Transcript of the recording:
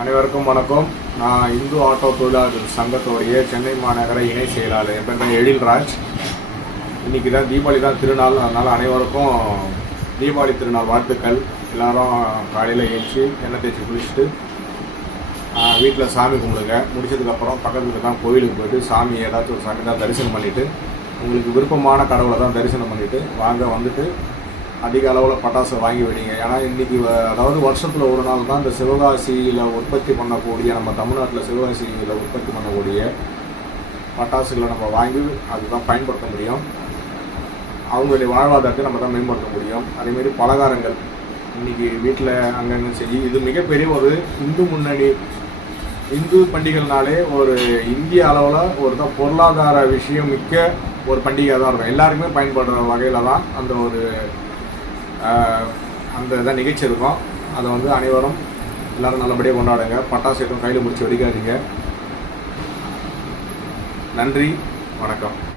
அனைவருக்கும் வணக்கம். நான் இந்து ஆட்டோ தொழிலாளர்கள் சங்கத்தோடைய சென்னை மாநகர இணை செயலாளர். என் பேர் எழில்ராஜ். இன்றைக்கி தான் தீபாவளி தான் திருநாள். அதனால் அனைவருக்கும் தீபாவளி திருநாள் வாழ்த்துக்கள். எல்லாரும் காலையில் எழுச்சி எண்ணெய் தேய்ச்சி குளிச்சுட்டு வீட்டில் சாமி கும்பிடுங்க. முடிச்சதுக்கப்புறம் பக்கத்தில் தான் கோயிலுக்கு போயிட்டு சாமி ஏதாச்சும் ஒரு சாமி தான் தரிசனம் பண்ணிவிட்டு உங்களுக்கு விருப்பமான கடவுளை தான் தரிசனம் பண்ணிவிட்டு வாங்க வந்துட்டு அதிக அளவில் பட்டாசு வாங்கி விடுங்க ஏன்னா இன்றைக்கி அதாவது வருஷத்தில் ஒரு நாள் தான் இந்த சிவகாசியில் உற்பத்தி பண்ணக்கூடிய நம்ம தமிழ்நாட்டில் சிவகாசியில் உற்பத்தி பண்ணக்கூடிய பட்டாசுகளை நம்ம வாங்கி அதுதான் பயன்படுத்த முடியும். அவங்களுடைய வாழ்வாதாரத்தை நம்ம தான் மேம்படுத்த முடியும். அதேமாரி பலகாரங்கள் இன்றைக்கி வீட்டில் அங்கங்கே செய்யும் இது மிகப்பெரிய ஒரு இந்து முன்னணி இந்து பண்டிகைனாலே ஒரு இந்திய அளவில் ஒரு தான் பொருளாதார விஷயம் மிக்க ஒரு பண்டிகையாக தான் இருக்கும். எல்லாருக்குமே பயன்படுற வகையில் தான் அந்த ஒரு அந்த இதான் நிகழ்ச்சி இருக்கும். அதை வந்து அனைவரும் எல்லாரும் நல்லபடியாக கொண்டாடுங்க. பட்டாசு எதுவும் கையில் முடிச்சு வெடிக்காதீங்க. நன்றி வணக்கம்.